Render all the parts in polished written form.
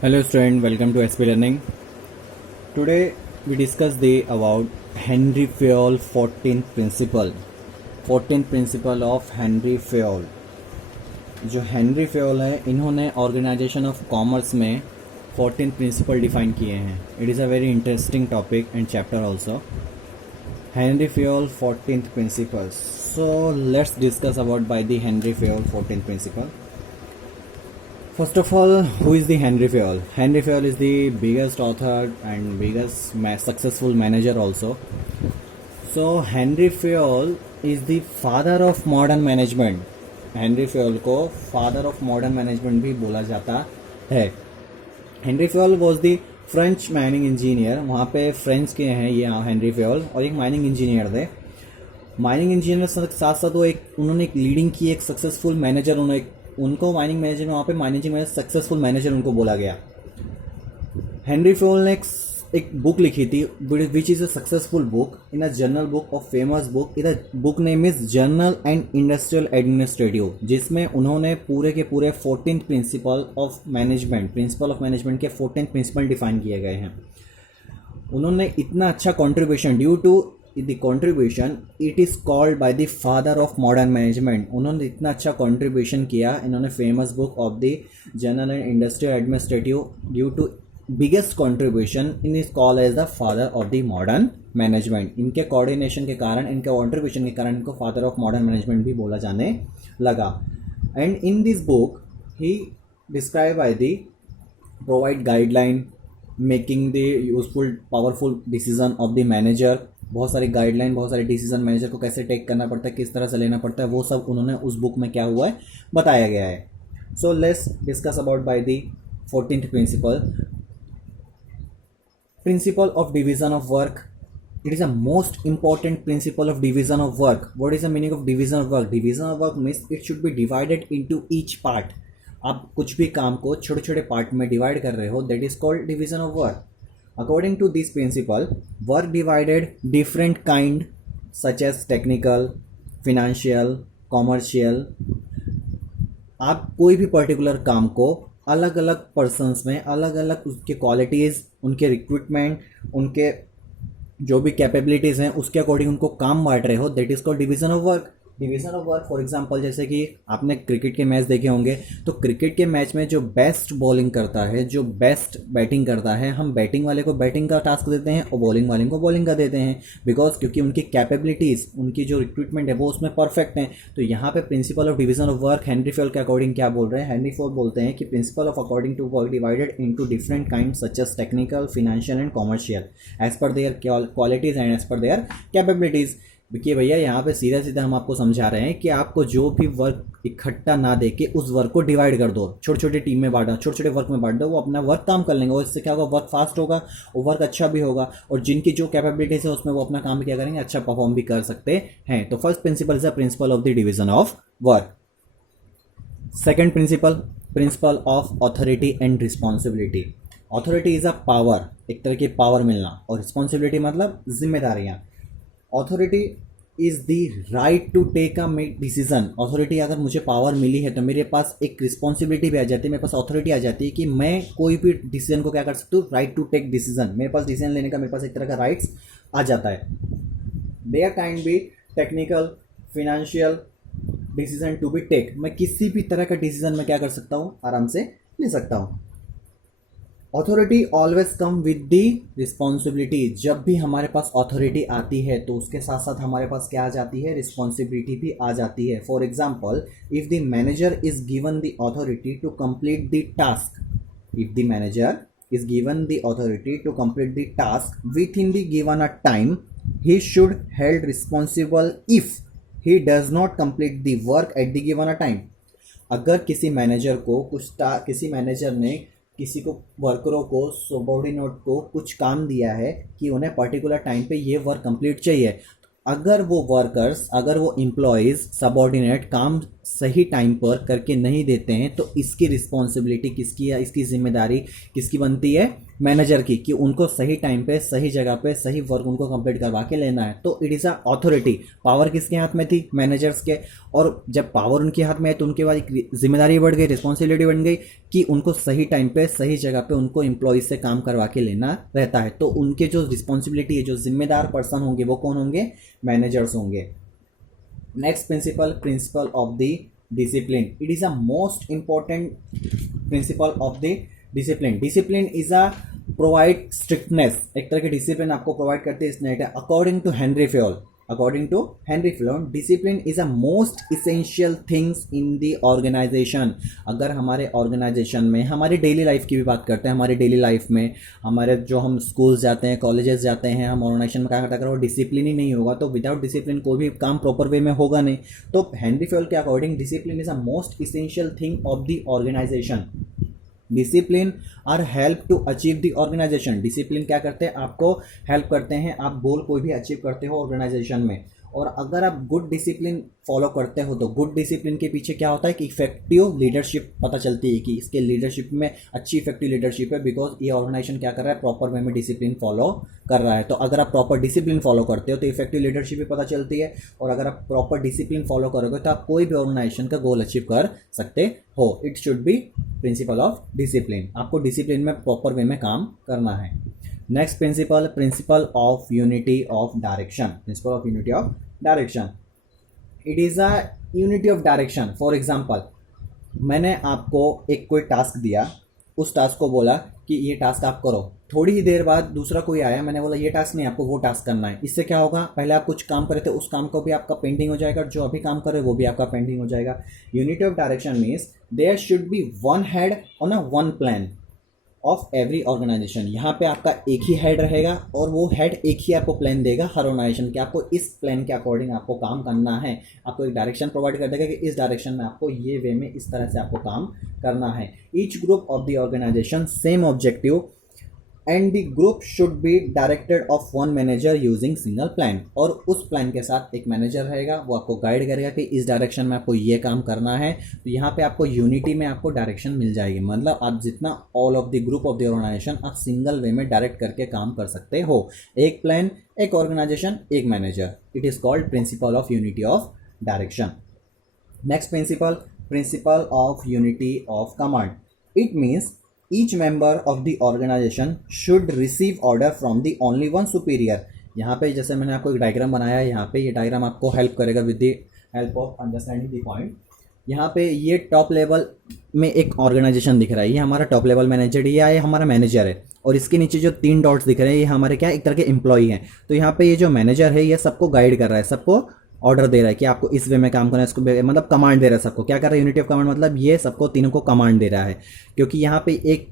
Hello student, welcome to SP Learning. Today we discuss the about Henry Fayol 14th principle. 14th principle of Henry Fayol. जो Henry Fayol है इन्होंने organisation of commerce में 14th principal define किए हैं. It is a very interesting topic and chapter also. Henry Fayol 14th principle. So let's discuss about by the Henry Fayol 14th principle. First of all, who is the Henry Fayol? Henry Fayol is the biggest author and biggest successful manager also. So Henry Fayol is the father of modern management. Henry Fayol को father of modern management भी बोला जाता है. Henry Fayol was the French mining engineer. वहाँ पे French के हैं ये हेनरी फेयोल और एक माइनिंग इंजीनियर थे. माइनिंग इंजीनियर के साथ साथ वो उन्होंने एक लीडिंग की एक सक्सेसफुल मैनेजर. उनको माइनिंग मैनेजर में वहाँ पे माइनिंग मैनेजर सक्सेसफुल मैनेजर उनको बोला गया. हेनरी फेयोल ने एक बुक लिखी थी which is a successful book in a journal book of famous book. The book name is journal and industrial administrative, जिसमें उन्होंने पूरे के पूरे 14th प्रिंसिपल ऑफ मैनेजमेंट के 14th प्रिंसिपल डिफाइन किए गए हैं. उन्होंने इतना अच्छा contribution due to the contribution it is called by the father of modern management. उन्होंने इतना अच्छा कॉन्ट्रीब्यूशन किया. इन्होंने famous book of the journal and industrial administrative due to biggest contribution in is called as the father of the modern management. इनके coordination के कारण, इनके contribution के कारण इनको फादर ऑफ मॉडर्न मैनेजमेंट भी बोला जाने लगा. And in this book he describe by the provide guideline making the useful powerful decision of the manager. बहुत सारी गाइडलाइन, बहुत सारे डिसीजन मैनेजर को कैसे टेक करना पड़ता है, किस तरह से लेना पड़ता है, वो सब उन्होंने उस बुक में क्या हुआ है बताया गया है. So let's discuss about by the 14th principle. Principle of division of work. It is a most important principle of division of work. What is the meaning of division of work? Division of work means it should be divided into each part. आप कुछ भी काम को छोटे छोटे part में divide कर रहे हो, that is called division of work. According to this principle, work divided different kind such as technical, financial, commercial. आप कोई भी पर्टिकुलर काम को अलग अलग पर्सनस में अलग अलग उसके क्वालिटीज़, उनके रिक्रूटमेंट, उनके जो भी कैपेबिलिटीज़ हैं उसके अकॉर्डिंग उनको काम बांट रहे हो, that is called division of work. Division of work for example जैसे कि आपने क्रिकेट के मैच देखे होंगे, तो क्रिकेट के मैच में जो बेस्ट बॉलिंग करता है, जो बेस्ट बैटिंग करता है, हम बैटिंग वाले को बैटिंग का टास्क देते हैं और बॉलिंग वाले को बॉलिंग का देते हैं. बिकॉज क्योंकि उनकी कैपेबिलिटीज़, उनकी जो रिक्रूटमेंट है वो उसमें परफेक्ट हैं. तो यहाँ पे principle of division of work Henri Fayol के अकॉर्डिंग क्या बोल रहे हैं? हेनरी फेयोल बोलते हैं कि principle of according to work divided into different kind such as technical, financial and commercial as per their qualities and as per their capabilities. देखिए भैया, यहाँ पे सीधा सीधा हम आपको समझा रहे हैं कि आपको जो भी वर्क इकट्ठा ना दे के उस वर्क को डिवाइड कर दो, छोटे छोटे टीम में बांटो, छोटे छोटे वर्क में बांट दो. वो अपना वर्क काम कर लेंगे और इससे क्या होगा, वर्क फास्ट होगा और वर्क अच्छा भी होगा. और जिनकी जो कैपेबिलिटीज है उसमें वो अपना काम भी क्या करेंगे, अच्छा परफॉर्म भी कर सकते हैं. तो first principle is the principle of the division of work. Second principle, principle of authority and responsibility. Authority is a power, एक तरह की पावर मिलना, और रिस्पॉन्सिबिलिटी मतलब जिम्मेदारियाँ. Authority is the right to take a decision. Authority, अगर मुझे power मिली है तो मेरे पास एक रिस्पॉन्सिबिलिटी भी आ जाती है, मेरे पास अथॉरिटी आ जाती है कि मैं कोई भी डिसीजन को क्या कर सकता हूँ, राइट टू टेक डिसीजन. मेरे पास डिसीजन लेने का मेरे पास एक तरह का राइट्स आ जाता है. There can be technical, financial decision to be take. मैं किसी भी तरह का डिसीजन मैं क्या कर सकता हूँ, आराम से ले सकता हूँ. Authority always come with the responsibility. जब भी हमारे पास अथॉरिटी आती है तो उसके साथ साथ हमारे पास क्या आ जाती है, रिस्पॉन्सिबिलिटी भी आ जाती है. For example, if the manager is given the authority to complete the task, if the manager is given the authority to complete the task within the given a time, he should held responsible if he does not complete the work at the given a time. अगर किसी manager को किसी manager ने किसी को, वर्करों को, subordinate को कुछ काम दिया है कि उन्हें पर्टिकुलर टाइम पे ये वर्क कंप्लीट चाहिए, अगर वो वर्कर्स, अगर वो एम्प्लॉयज़, सबॉर्डिनेट काम सही टाइम पर करके नहीं देते हैं तो इसकी रिस्पॉन्सिबिलिटी किसकी है, इसकी जिम्मेदारी किसकी बनती है, मैनेजर की कि उनको सही टाइम पे सही जगह पे सही वर्क उनको कंप्लीट करवा के लेना है। तो it is a authority. Power किसके हाथ में थी? मैनेजर्स के। और जब पावर उनके हाथ में है तो उनके बाद एक जिम्मेदारी बढ़ गई, रिस्पॉन्सिबिलिटी बन गई कि उनको सही टाइम पे सही जगह पे उनको एम्प्लॉयज से काम करवा के लेना रहता है। तो उनके जो रिस्पॉन्सिबिलिटी है, जो जिम्मेदार पर्सन होंगे वो कौन होंगे? मैनेजर्स होंगे। Next principle, principle of the discipline. It is a most important principle of the discipline. Discipline is a provide strictness, एक तरह की डिसिप्लिन आपको प्रोवाइड करते हैं इसने। According to Henry Fayol, discipline is a most essential things in the organization. अगर हमारे organisation में, हमारी डेली लाइफ की भी बात करते हैं, हमारी डेली लाइफ में हमारे जो हम स्कूल्स जाते हैं, कॉलेजेस जाते हैं, हम ऑर्गेनाइजेशन में क्या करते हैं, अगर वो डिसिप्लिन ही नहीं होगा तो विदाउट डिसिप्लिन कोई भी काम प्रॉपर वे में होगा नहीं। तो हेनरी फ्योल के according discipline is a most essential thing of the organization. Discipline are help to achieve the organization. Discipline क्या करते हैं? आपको हेल्प करते हैं, आप गोल कोई भी अचीव करते हो ऑर्गेनाइजेशन में। और अगर आप गुड डिसिप्लिन फॉलो करते हो तो गुड डिसिप्लिन के पीछे क्या होता है कि इफेक्टिव लीडरशिप पता चलती है कि इसके लीडरशिप में अच्छी इफेक्टिव लीडरशिप है, बिकॉज ये ऑर्गेनाइजेशन क्या कर रहा है? प्रॉपर वे में डिसिप्लिन फॉलो कर रहा है। तो अगर आप प्रॉपर डिसिप्लिन फॉलो करते हो तो इफेक्टिव लीडरशिप भी पता चलती है। और अगर आप प्रॉपर डिसिप्लिन फॉलो करोगे तो आप कोई भी ऑर्गेनाइजेशन का गोल अचीव कर सकते हो। It should B principle of discipline. आपको डिसिप्लिन में प्रॉपर वे में काम करना है। Next principle, principle of unity of direction. Principle of unity of direction, it is a unity of direction. For example, मैंने आपको एक कोई टास्क दिया, उस टास्क को बोला कि ये टास्क आप करो। थोड़ी ही देर बाद दूसरा कोई आया, मैंने बोला ये टास्क नहीं, आपको वो टास्क करना है। इससे क्या होगा? पहले आप कुछ काम करे थे, उस काम को भी आपका पेंडिंग हो जाएगा, जो अभी काम करे वो भी आपका पेंडिंग हो जाएगा। Unity of direction means there should be one head on a one plan of every organization. यहाँ पे आपका एक ही हेड रहेगा और वो हेड एक ही आपको प्लान देगा हर ऑर्गेनाइजेशन के। आपको इस प्लान के अकॉर्डिंग आपको काम करना है। आपको एक डायरेक्शन प्रोवाइड कर देगा कि इस डायरेक्शन में आपको ये वे में इस तरह से आपको काम करना है। Each group of the organization same objective and the group should be directed of one manager using single plan. और उस प्लान के साथ एक मैनेजर रहेगा, वो आपको गाइड करेगा कि इस डायरेक्शन में आपको ये काम करना है। तो यहाँ पे आपको यूनिटी में आपको डायरेक्शन मिल जाएगी। मतलब आप जितना all of the group of the organization आप सिंगल वे में डायरेक्ट करके काम कर सकते हो। एक प्लान, एक ऑर्गेनाइजेशन, एक manager. It is called principle of unity of direction. Next principle, principle of unity of command. It means each member of the organization should receive order from the only one superior। यहाँ पे जैसे मैंने आपको एक diagram बनाया है, यहाँ पे ये डायग्राम आपको हेल्प करेगा with the help of understanding the point. यहाँ पे ये टॉप लेवल में एक ऑर्गेनाइजेशन दिख रहा है, ये हमारा टॉप लेवल मैनेजर, ये हमारा मैनेजर है। और इसके नीचे जो 3 डॉट्स दिख रहे हैं ये हमारे क्या एक तरह के एम्प्लॉई हैं। तो यहाँ पे ये जो मैनेजर है ये सबको गाइड कर रहा है, सबको ऑर्डर दे रहा है कि आपको इस वे में काम करना है। इसको मतलब कमांड दे रहा है सबको। क्या कर रहा है? यूनिटी ऑफ कमांड मतलब ये सबको तीनों को कमांड दे रहा है। क्योंकि यहाँ पे एक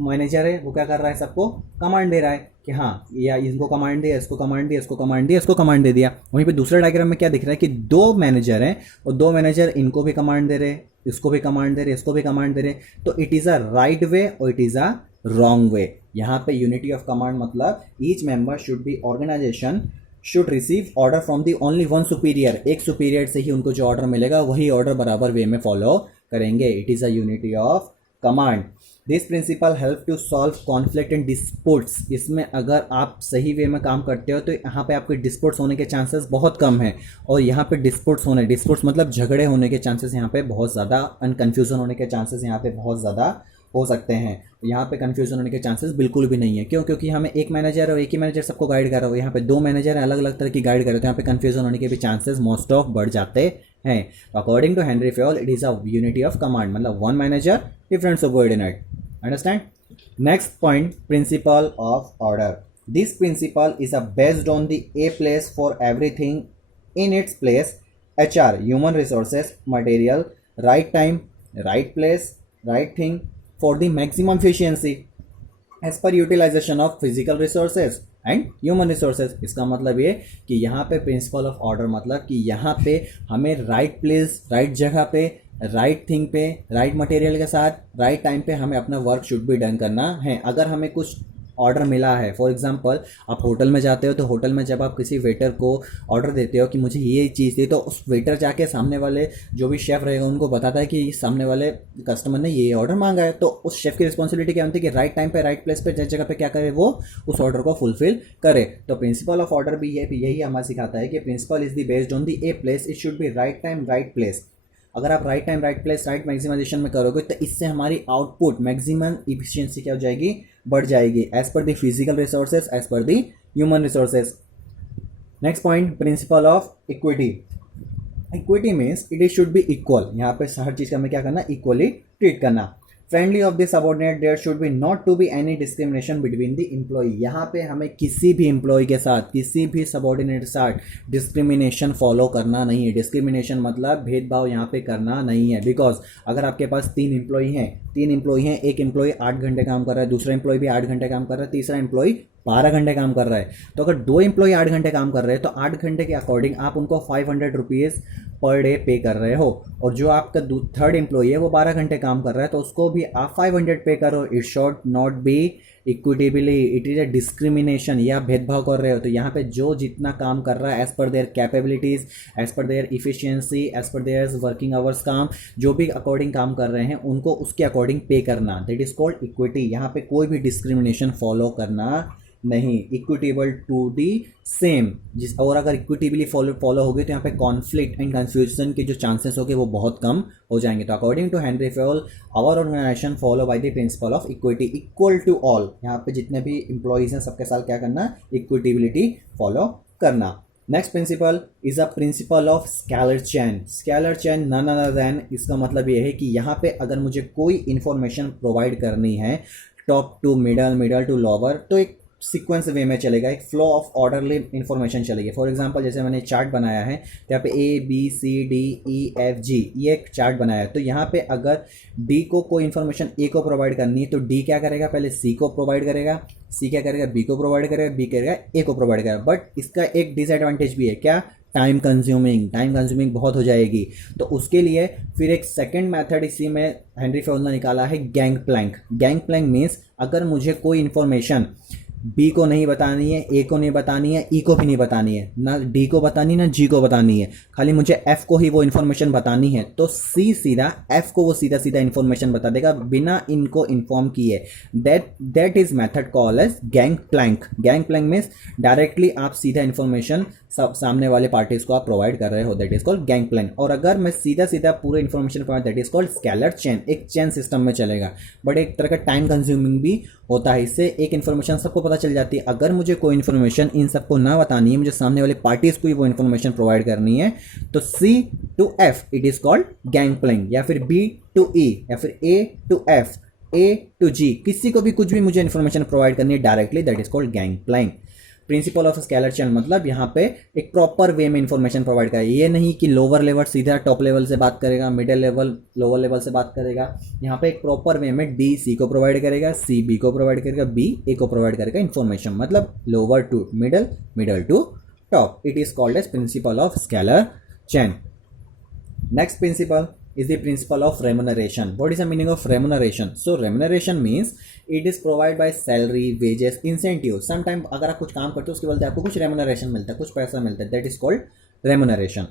मैनेजर है, वो क्या कर रहा है? सबको कमांड दे रहा है कि हाँ, या इनको कमांड दिया, इसको कमांड दिया, इसको कमांड दिया, इसको कमांड दे दिया। वहीं पे दूसरे डायग्राम में क्या दिख रहा है कि 2 मैनेजर हैं और 2 मैनेजर इनको भी कमांड दे रहे, इसको भी कमांड दे रहे, इसको भी कमांड दे रहे। तो it is a right way और it is a wrong way. यहाँ पे यूनिटी ऑफ कमांड मतलब each member should be organization should receive order from the only one superior. एक सुपीरियर से ही उनको जो ऑर्डर मिलेगा वही ऑर्डर बराबर वे में फॉलो करेंगे। It is a unity of command. This principle help to solve conflict and disputes. इसमें अगर आप सही वे में काम करते हो तो यहाँ पे आपके डिस्प्यूट्स होने के चांसेस बहुत कम है। और यहाँ पे डिस्प्यूट्स मतलब झगड़े होने के चांसेस यहाँ पे बहुत ज़्यादा, एंड कन्फ्यूज़न होने के चांसेस यहाँ पे बहुत ज़्यादा हो सकते हैं। यहाँ पे कन्फ्यूजन होने के चांसेस बिल्कुल भी नहीं है। क्यों? क्योंकि हमें एक मैनेजर है और एक ही मैनेजर सबको गाइड कर रहा हो। यहाँ पे 2 मैनेजर है, अलग अलग तरह की गाइड कर रहे हो, तो यहाँ पे कन्फ्यूजन होने के भी चांसेस मोस्ट ऑफ बढ़ जाते हैं। According to Henry Fayol it is a unity of command, मतलब one manager different subordinate. Understand? Next point, principle of order. This principle is a based on the A place for everything in its place, HR human resources, material, right time, right place, right thing for the maximum efficiency as per utilization of physical resources and human resources। इसका मतलब ये कि यहाँ पे principle of order मतलब कि यहाँ पे हमें राइट प्लेस, राइट जगह पे, राइट थिंग पे, राइट मटेरियल के साथ, राइट टाइम पे हमें अपना वर्क शुड बी डन करना है। अगर हमें कुछ ऑर्डर मिला है, फॉर एग्जांपल आप होटल में जाते हो तो होटल में जब आप किसी वेटर को ऑर्डर देते हो कि मुझे ये चीज़ दी, तो उस वेटर जाके सामने वाले जो भी शेफ़ रहेगा उनको बताता है कि सामने वाले कस्टमर ने ये ऑर्डर मांगा है, तो उस शेफ़ की रिस्पॉन्सिबिलिटी क्या होती है कि राइट टाइम पे राइट प्लेस पे जिस जगह पे क्या करे वो उस ऑर्डर को फुलफिल करे। तो प्रिंसिपल ऑफ ऑर्डर भी यही हमें सिखाता है कि principle is the based on the A place, it should be right time right place. अगर आप right time right place right maximization में करोगे तो इससे हमारी आउटपुट मैक्सिमम इफिशियंसी क्या हो जाएगी, बढ़ जाएगी, as per the physical resources, as per the human resources. Next point, principle of equity. Equity means it should be equal, यहाँ पे हर चीज़ का हमें क्या करना, इक्वली ट्रीट करना। Friendly of the subordinate, there should be not to be any discrimination between the employ. यहाँ पे हमें किसी भी एम्प्लॉय के साथ, किसी भी सबऑर्डिनेट के साथ डिस्क्रिमिनेशन फॉलो करना नहीं है। डिस्क्रिमिनेशन मतलब भेदभाव यहाँ पे करना नहीं है। बिकॉज अगर आपके पास तीन एम्प्लॉय हैं, एक एम्प्लॉय 8 घंटे काम कर रहा है, दूसरा एम्प्लॉय भी 8 घंटे काम कर रहा है, तीसरा एम्प्लॉय 12 घंटे काम कर रहा है, तो अगर 2 एम्प्लॉय 8 घंटे काम कर रहे हैं तो 8 घंटे के अकॉर्डिंग आप उनको 500 रुपीज़ पर डे पे कर रहे हो, और जो आपका थर्ड एम्प्लॉय है वो 12 घंटे काम कर रहा है तो उसको भी आप 500 पे करो। It should not be equitably, it is a discrimination, या भेदभाव कर रहे हो। तो यहाँ पे जो जितना काम कर रहा है as per their capabilities, as per their efficiency, as per their working hours, काम जो भी अकॉर्डिंग काम कर रहे हैं उनको उसके अकॉर्डिंग पे करना, दैट इज़ कॉल्ड इक्विटी। यहाँ पे कोई भी डिस्क्रिमिनेशन फॉलो करना नहीं, इक्विटेबल टू दी सेम। और अगर इक्विटेबली फॉलो होगी तो यहाँ पे कॉन्फ्लिक्ट एंड कंफ्यूजन के जो चांसेस होंगे वो बहुत कम हो जाएंगे। तो according to Henri Fayol, our organization follow by the principle of equity, equal to all. यहाँ पे जितने भी एम्प्लॉयज़ हैं सबके साथ क्या करना, इक्विटेबिलिटी फॉलो करना। Next principle is a principle of scalar chain. Scalar chain none other than, इसका मतलब ये है कि यहाँ पे अगर मुझे कोई इंफॉर्मेशन प्रोवाइड करनी है top to middle, middle to lower, तो एक सीक्वेंस वे में चलेगा, एक फ्लो ऑफ ऑर्डरली इन्फॉर्मेशन चलेगी। फॉर एग्जांपल जैसे मैंने चार्ट बनाया है तो यहाँ पे ABCDEFG ये एक चार्ट बनाया है, तो यहाँ पे अगर डी को कोई इन्फॉर्मेशन ए को प्रोवाइड करनी है तो डी क्या करेगा, पहले सी को प्रोवाइड करेगा, सी क्या करेगा, बी को प्रोवाइड करेगा, बी करेगा ए को प्रोवाइड करेगा। बट इसका एक डिसएडवांटेज भी है, क्या, टाइम कंज्यूमिंग बहुत हो जाएगी। तो उसके लिए फिर एक सेकंड मेथड इसी में हेनरी फेयोल ने निकाला है, गैंग प्लैंक मीन्स अगर मुझे कोई इन्फॉर्मेशन बी को नहीं बतानी है, ए को नहीं बतानी है, ई को भी नहीं बतानी है, ना डी को बतानी ना जी को बतानी है, खाली मुझे एफ को ही वो इन्फॉर्मेशन बतानी है, तो सी सीधा एफ को वो सीधा इन्फॉर्मेशन बता देगा बिना इनको इन्फॉर्म किए। That is method call as gang plank means directly आप सीधा इन्फॉर्मेशन सामने वाले पार्टीज को आप प्रोवाइड कर रहे हो, that is called gang plank. और अगर मैं सीधा पूरे information provide, that is called scalar chain, एक चेन सिस्टम में चलेगा, बट एक तरह का टाइम कंज्यूमिंग भी होता है। इससे एक इन्फॉर्मेशन सबको पता चल जाती है। अगर मुझे कोई इन्फॉर्मेशन इन सबको ना बतानी है, मुझे सामने वाले पार्टीज को ही वो इन्फॉर्मेशन प्रोवाइड करनी है, तो C to F it is called gang plank, या फिर B to E, या फिर A to F, A to G, किसी को भी कुछ भी मुझे इन्फॉर्मेशन प्रोवाइड करनी है directly, that is called gang plank. Principle of scalar chain मतलब यहाँ पे एक प्रॉपर वे में इंफॉर्मेशन प्रोवाइड करेगा, ये नहीं कि लोअर लेवल सीधा टॉप लेवल से बात करेगा, मिडिल लेवल लोअर लेवल से बात करेगा। यहाँ पे एक प्रॉपर वे में डी सी को प्रोवाइड करेगा, सी बी को प्रोवाइड करेगा, बी ए को प्रोवाइड करेगा इन्फॉर्मेशन, मतलब lower to middle, middle to top. It is called as principle of scalar chain. Next principle is the principle of remuneration. What is the meaning of remuneration? So remuneration means it is provided by salary, wages, incentive. Sometimes अगर आप कुछ काम करते हो उसके बदले आपको कुछ remuneration मिलता है, कुछ पैसा मिलता है, that is called remuneration.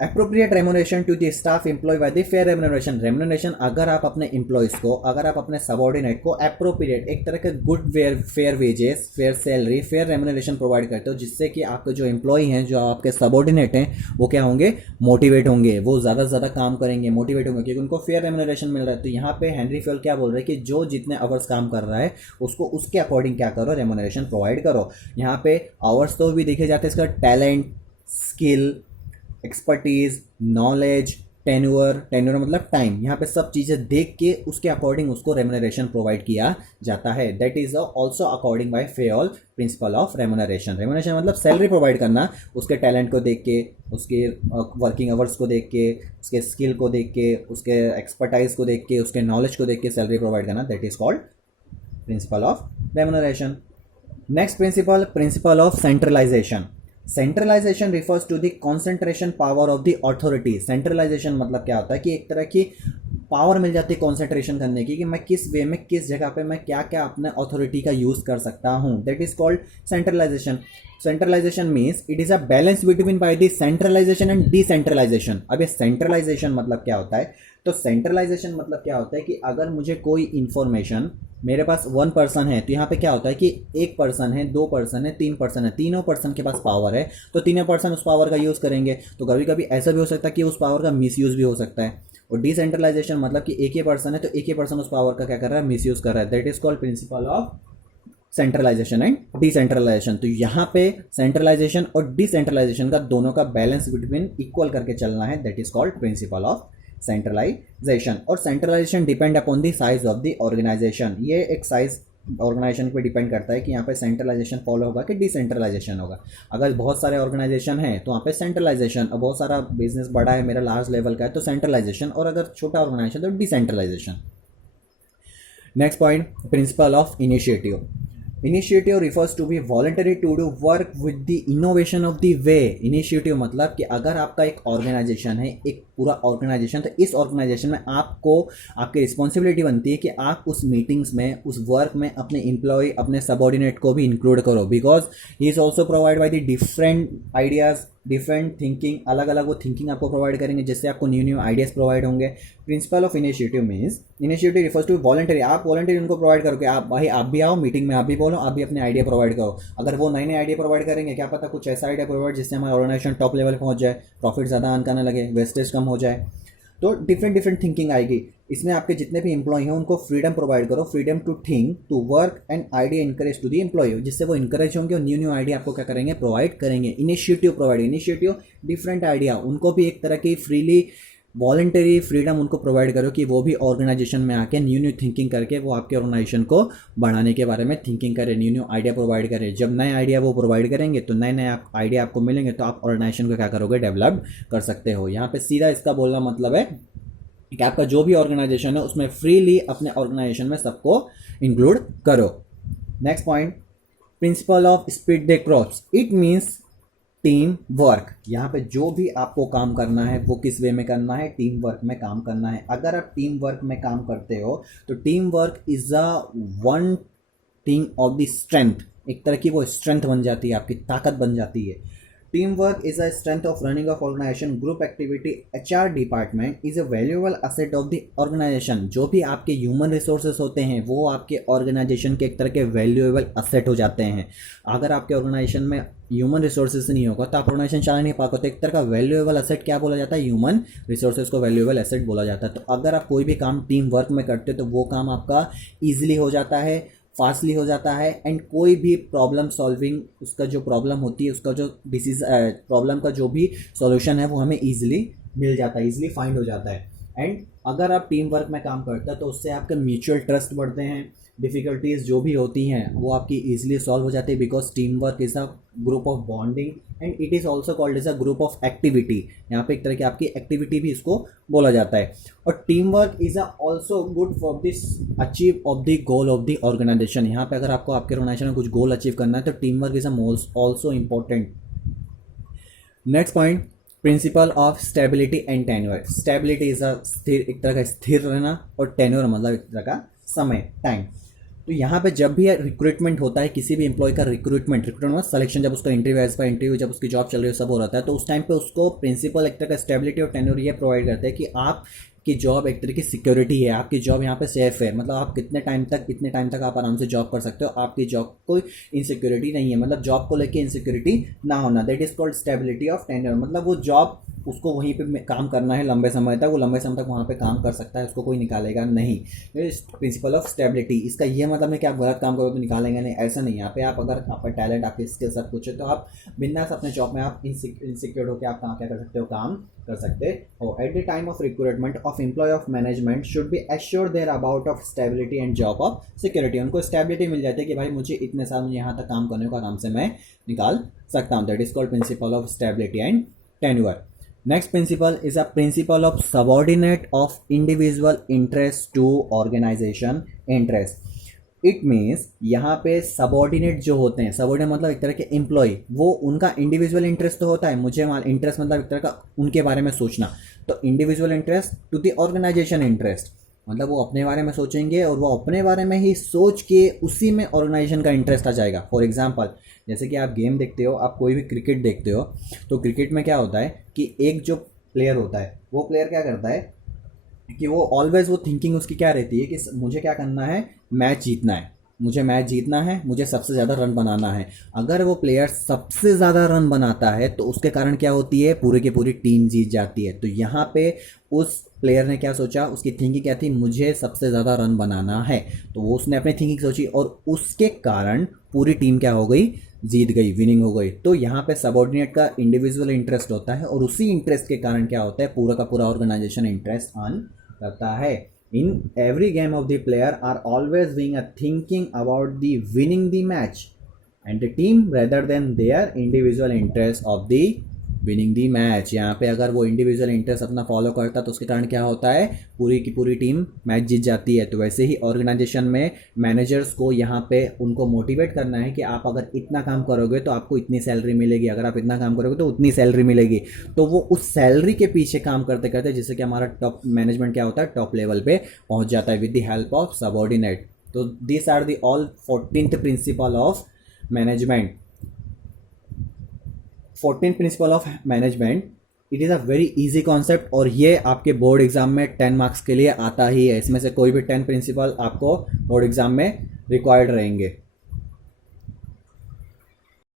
Appropriate remuneration to the staff employed by the fair remuneration. Remuneration अगर आप अपने एम्प्लॉयज़ को, अगर आप अपने सबॉर्डिनेट को appropriate एक तरह के good fair wages, fair salary, fair remuneration provide करते हो, जिससे कि आपके जो एम्प्लॉय हैं, जो आपके सबॉर्डिनेट हैं, वो क्या होंगे, मोटिवेट होंगे, वो ज़्यादा से ज़्यादा काम करेंगे, मोटिवेट होंगे, क्योंकि उनको फेयर रेमुनरेशन मिल रहा है। तो यहाँ पे हेनरी फेयोल क्या बोल रहे हैं कि जो जितने आवर्स काम कर रहा है उसको उसके अकॉर्डिंग क्या करो, रेमुनरेशन प्रोवाइड करो। यहाँ पे आवर्स तो भी देखे जाते हैं, इसका talent, skill, expertise, knowledge, tenure मतलब टाइम, यहाँ पे सब चीज़ें देख के उसके अकॉर्डिंग उसको रेमुनरेशन प्रोवाइड किया जाता है। That is also according by Fayol principle of remuneration. Remuneration मतलब सैलरी प्रोवाइड करना, उसके टैलेंट को देख के, उसके वर्किंग आवर्स को देख के, उसके स्किल को देख के, उसके एक्सपर्टाइज को देख के, उसके नॉलेज को देख के सैलरी प्रोवाइड करना, that is called principle of remuneration. Next principle of centralization. Centralization refers to the concentration power of the authority. Centralization मतलब क्या होता है कि एक तरह की पावर मिल जाती है कॉन्सेंट्रेशन करने की कि मैं किस वे में किस जगह पे मैं क्या क्या अपने अथॉरिटी का यूज कर सकता हूँ. That is called centralization. Centralization means it is a balance between by the centralization and decentralization. अब ये सेंट्रलाइजेशन मतलब क्या होता है? तो सेंट्रलाइजेशन मतलब क्या होता है कि अगर मुझे कोई इंफॉर्मेशन, मेरे पास 1 पर्सन है, तो यहाँ पे क्या होता है कि 1 पर्सन है, 2 पर्सन है, 3 पर्सन है, तीनों पर्सन के पास पावर है, तो तीनों पर्सन उस पावर का यूज़ करेंगे. तो कभी कभी ऐसा भी हो सकता है कि उस पावर का मिसयूज़ भी हो सकता है. और डिसेंट्रलाइजेशन मतलब कि एक ही पर्सन है, तो एक ही पर्सन उस पावर का क्या कर रहा है? मिसयूज़ कर रहा है. That is called principle of centralization and decentralization. तो यहाँ पे सेंट्रलाइजेशन और डिसेंट्रलाइजेशन का दोनों का बैलेंस बिटवीन इक्वल करके चलना है. That is called principle of centralization. और centralization depend upon the size of the organization. ये एक साइज ऑर्गेनाइजेशन पे डिपेंड करता है कि यहाँ पे सेंट्रलाइजेशन फॉलो होगा कि डिसेंट्रलाइजेशन होगा. अगर बहुत सारे ऑर्गेनाइजेशन हैं तो वहाँ पे सेंट्रलाइजेशन, और बहुत सारा बिजनेस बड़ा है, मेरा लार्ज लेवल का है, तो सेंट्रलाइजेशन, और अगर छोटा ऑर्गेनाइजेशन तो decentralization. Next point, principle of initiative. Initiative refers to be voluntary to do work with the innovation of the way. Initiative मतलब कि अगर आपका एक ऑर्गेनाइजेशन है, एक पूरा ऑर्गेनाइजेशन, तो इस ऑर्गेनाइजेशन में आपको, आपकी रिस्पॉन्सिबिलिटी बनती है कि आप उस मीटिंग्स में, उस वर्क में अपने एम्प्लॉय, अपने सबॉर्डिनेट को भी इंक्लूड करो. Because he is also provide by the different ideas, different thinking, अलग अलग वो थिंकिंग आपको प्रोवाइड करेंगे, जिससे आपको न्यू न्यू आइडियाज प्रोवाइड होंगे. Principle of initiative means, initiative refers to voluntary. आप वॉलंटरी उनको प्रोवाइड करोगे, आप भाई आप भी आओ मीटिंग में, आप भी बोलो, आप भी अपने आइडिया प्रोवाइड करो. अगर वो नए नए आइडिया प्रोवाइड करेंगे, क्या पता कुछ ऐसा आइडिया प्रोवाइड जिससे हमारा ऑर्गेनाइजेशन टॉप लेवल पहुंच जाए, प्रॉफिट ज़्यादा अर्न करने लगे, वेस्टेज कम हो जाए. तो डिफरेंट डिफरेंट थिंकिंग आएगी. इसमें आपके जितने भी एम्प्लॉय हैं उनको फ्रीडम प्रोवाइड करो, freedom to think, to work and idea encourage to the employ, जिससे वो इनकरेज होंगे और न्यू न्यू आइडिया आपको क्या करेंगे? प्रोवाइड करेंगे. Initiative provide, initiative different idea, उनको भी एक तरह की फ्रीली वॉलंटरी फ्रीडम उनको प्रोवाइड करो कि वो भी ऑर्गेनाइजेशन में आके न्यू न्यू थिंकिंग करके वो आपके ऑर्गेनाइजेशन को बढ़ाने के बारे में थिंकिंग करें, न्यू न्यू आइडिया प्रोवाइड करें. जब नए आइडिया वो प्रोवाइड करेंगे तो नए नए आइडिया आपको मिलेंगे, तो आप ऑर्गेनाइजेशन को क्या करोगे? डेवलप कर सकते हो. यहाँ पे सीधा इसका बोलना मतलब है कि आपका जो भी ऑर्गेनाइजेशन है उसमें फ्रीली अपने ऑर्गेनाइजेशन में सबको इंक्लूड करो. Next point, principle of speed the crops. It means team work. यहाँ पे जो भी आपको काम करना है वो किस वे में करना है? टीम वर्क में काम करना है. अगर आप टीम वर्क में काम करते हो तो team work is a one thing of the strength. एक तरह की वो स्ट्रेंथ बन जाती है, आपकी ताकत बन जाती है. Team work is a strength of running of organization, group activity. HR department is a valuable asset of the organization. जो भी आपके ह्यूमन रिसोर्सेज होते हैं वो आपके ऑर्गेनाइजेशन के एक तरह के वैल्यूएबल असेट हो जाते हैं. अगर आपके ऑर्गेनाइजेशन में ह्यूमन रिसोर्सेज नहीं होगा तो आप ऑर्गेनाइजेशन चला नहीं पाओगे. तो एक तरह का वैल्यूएबल असेट क्या बोला जाता है? ह्यूमन रिसोर्सेज को वैल्यूएबल एसेट बोला जाता है. तो अगर आप कोई भी काम टीम वर्क में करते हो तो वो काम आपका ईजिली हो जाता है, फास्टली हो जाता है, एंड कोई भी प्रॉब्लम सॉल्विंग, उसका जो प्रॉब्लम होती है, उसका जो डिसीज प्रॉब्लम का जो भी सॉल्यूशन है वो हमें ईजिली मिल जाता है, ईजिली फाइंड हो जाता है. एंड अगर आप टीम वर्क में काम करते हैं तो उससे आपके म्यूचुअल ट्रस्ट बढ़ते हैं. डिफ़िकल्टीज जो भी होती हैं वो आपकी ईजिली सॉल्व हो जाती है, because team work is a group of bonding and it is also called as a group of activity. यहाँ पे एक तरह की आपकी एक्टिविटी भी इसको बोला जाता है. और team work is also good for this achieve of the goal of the organization. यहाँ पे अगर आपको आपके ऑर्गेनाइजेशन में कुछ गोल अचीव करना है तो team work is also important. Next point, principle of stability and tenure. Stability is a स्थिर, एक तरह का स्थिर रहना, और टेन्योर मतलब एक तरह का समय, टाइम. तो यहाँ पे जब भी रिक्रूटमेंट होता है, किसी भी एम्प्लॉय का रिक्रूटमेंट मतलब सिलेक्शन, जब उसका इंटरव्यू, जब उसकी जॉब चल रही है, सब हो रहा है, तो उस टाइम पे उसको प्रिंसिपल एक तरह का स्टेबिलिटी और टेन्योर ये प्रोवाइड करते हैं कि आपकी जॉब एक तरह की सिक्योरिटी है, आपकी जॉब यहाँ पे सेफ है. मतलब आप इतने टाइम तक आप आराम से जॉब कर सकते हो, आपकी जॉब कोई इनसिक्योरिटी नहीं है, मतलब जॉब को लेके इनसिक्योरिटी ना होना. That is called stability of tenure. मतलब वो जॉब उसको वहीं पे काम करना है लंबे समय तक, वो लंबे समय तक वहाँ पे काम कर सकता है, उसको कोई निकालेगा नहीं. प्रिंसिपल ऑफ स्टेबिलिटी, इसका ये मतलब है कि आप गलत काम करोगे तो निकालेंगे नहीं, ऐसा नहीं. यहाँ पे आप अगर आपका टैलेंट, आपकी स्किल सब कुछ है तो आप बिंदास अपने जॉब में आप इनसिक्योर होकर आप क्या कर सकते हो? काम कर सकते हो. At the time of recruitment of employ of management should be assure there about of stability and job of security. उनको स्टेबिलिटी मिल जाती है कि भाई मुझे इतने साल मुझे यहाँ तक काम करने को आराम से मैं निकाल सकता हूँ. That is called principle of stability and tenure. Next principle is a principle of subordinate of individual interest to organization interest. It means यहाँ पे सबॉर्डिनेट जो होते हैं, सबॉर्डिनेट मतलब एक तरह के एम्प्लॉय, वो उनका इंडिविजुअल इंटरेस्ट तो होता है, मुझे इंटरेस्ट मतलब एक तरह का उनके बारे में सोचना. तो individual interest to the organization interest, मतलब वो अपने बारे में सोचेंगे और वो अपने बारे में ही सोच के उसी में ऑर्गेनाइजेशन का इंटरेस्ट आ जाएगा। फॉर एग्जांपल, जैसे कि आप गेम देखते हो, आप कोई भी क्रिकेट देखते हो, तो क्रिकेट में क्या होता है कि एक जो प्लेयर होता है, वो प्लेयर क्या करता है कि वो ऑलवेज, वो थिंकिंग उसकी क्या रहती है कि मुझे क्या करना है, मैच जीतना है, मुझे मैच जीतना है, मुझे सबसे ज़्यादा रन बनाना है। अगर वो प्लेयर सबसे ज़्यादा रन बनाता है तो उसके कारण क्या होती है, पूरी की पूरी टीम जीत जाती है। तो यहाँ पे उस प्लेयर ने क्या सोचा, उसकी थिंकिंग क्या थी, मुझे सबसे ज़्यादा रन बनाना है, तो वो उसने अपनी थिंकिंग सोची और उसके कारण पूरी टीम क्या हो गई, जीत गई, विनिंग हो गई। तो यहाँ पे सबॉर्डिनेट का इंडिविजुअल इंटरेस्ट होता है और उसी इंटरेस्ट के कारण क्या होता है, पूरा का पूरा ऑर्गेनाइजेशन इंटरेस्ट ऑन करता है। In every game of the player are always being a thinking about the winning the match and the team rather than their individual interest of the winning the match। यहाँ पे अगर वो individual interest अपना follow करता तो उसके कारण क्या होता है, पूरी की पूरी टीम मैच जीत जाती है। तो वैसे ही ऑर्गेनाइजेशन में मैनेजर्स को यहाँ पे उनको मोटिवेट करना है कि आप अगर इतना काम करोगे तो आपको इतनी सैलरी मिलेगी, अगर आप इतना काम करोगे तो उतनी सैलरी मिलेगी। तो वो उस सैलरी के पीछे काम करते करते जिससे कि हमारा टॉप मैनेजमेंट क्या होता है, टॉप लेवल पे पहुंच जाता है with the help of subordinate. तो this are the all 14th principle of management. 14th principle of management, it is a very easy concept और ये आपके बोर्ड एग्जाम में 10 मार्क्स के लिए आता ही है। इसमें से कोई भी 10 प्रिंसिपल आपको बोर्ड एग्जाम में रिक्वायर्ड रहेंगे।